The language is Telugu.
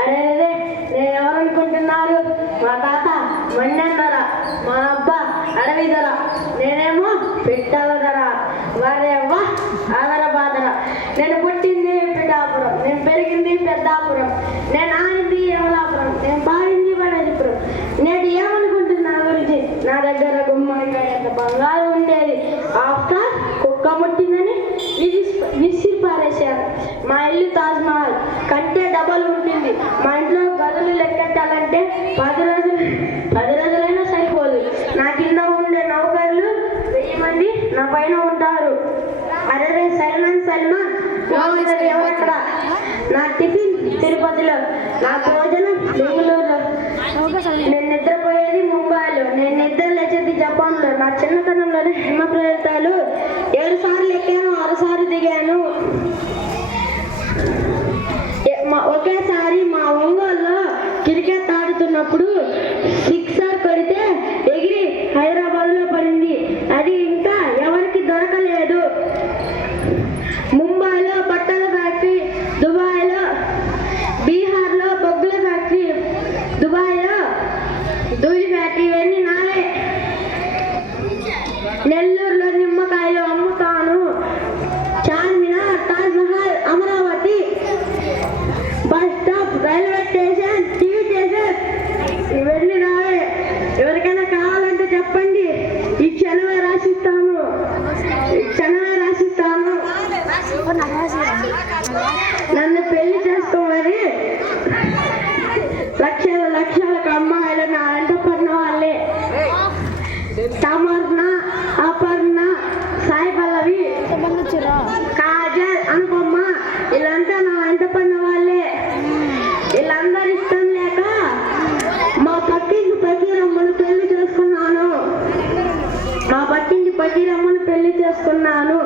అరే నేను ఎవరనుకుంటున్నారు? మా తాత మండెం ధర, మా అబ్బా అడవి ధర, నేనేమో పిట్టల ధర, వారేవ్వ ఆదర బాధర. నేను పుట్టింది పిఠాపురం, నేను పెరిగింది పెద్దాపురం, నేను ఆడింది యమలాపురం, నేను పాడింది వనజపురం. నేడు ఏమనుకుంటున్నా గురించి? నా దగ్గర గుమ్మడికాయ ఎంత బంగారు ఉండేది, ఆఫ్టర్ కుక్క ముట్టిందని విసిరి పారేశాను. మా ఇల్లు తాజ్మహల్ కంటే డబల్ ఉంటుంది. మా ఇంట్లో గదులు లెక్కెట్టాలంటే 10 రోజులైనా సరిపోదు. నా కింద ఉండే నౌకర్లు 1000 మంది నా పైన ఉంటారు. అరే సల్మాన్ ఎవరక్కడ? నా టిఫిన్ తిరుపతిలో, నా భోజనం బెంగళూరులో, నేను నిద్రపోయేది ముంబైలో, నేను నిద్ర లేచేది జపాన్లో. నా చిన్నతనంలోనే హిమ ప్రదేశాలు 7 సార్లు ఎక్కాను, 6 సార్లు దిగాను. ఒకేసారి మా ఒంగోలులో క్రికెట్ ఆడుతున్నప్పుడు 6 కొడితే ఎగిరి హైదరాబాద్లో పడింది. అది ఇంకా ఎవరికి దొరకలేదు. ముంబైలో బట్టల ఫ్యాక్టరీ, దుబాయ్లో, బీహార్లో బొగ్గుల ఫ్యాక్టరీ, దుబాయ్లో దూది ఫ్యాక్టరీ, ఇవన్నీ నావే. నెల్లూరులో నిమ్మకాయలు అమ్ముతాను. Charminar, Taj Mahal, Amaravati, bus stop, railway station, TV station, ఇవన్నీ నావే. ఎవరికైనా కావాలంటే చెప్పండి, ఈ క్షణమే రాసిస్తాను, ఈ క్షణమే రాసిస్తాను. నన్ను పెళ్లి చేసుకోమని లక్షలకు అమ్మాయిలు నా వెంట పడిన వాళ్ళే. తమర్న, అపర్ణ, సాయి పల్లవి, కాజల్, అనుపమ్మ, వీళ్ళంతా నా వెంట పడిన వాళ్ళే. వీళ్ళందరూ ఇష్టం లేక మా పక్కింటి పకీరమ్మను పెళ్లి చేసుకున్నాను. మా పక్కింటి పకీరమ్మను పెళ్లి చేసుకున్నాను.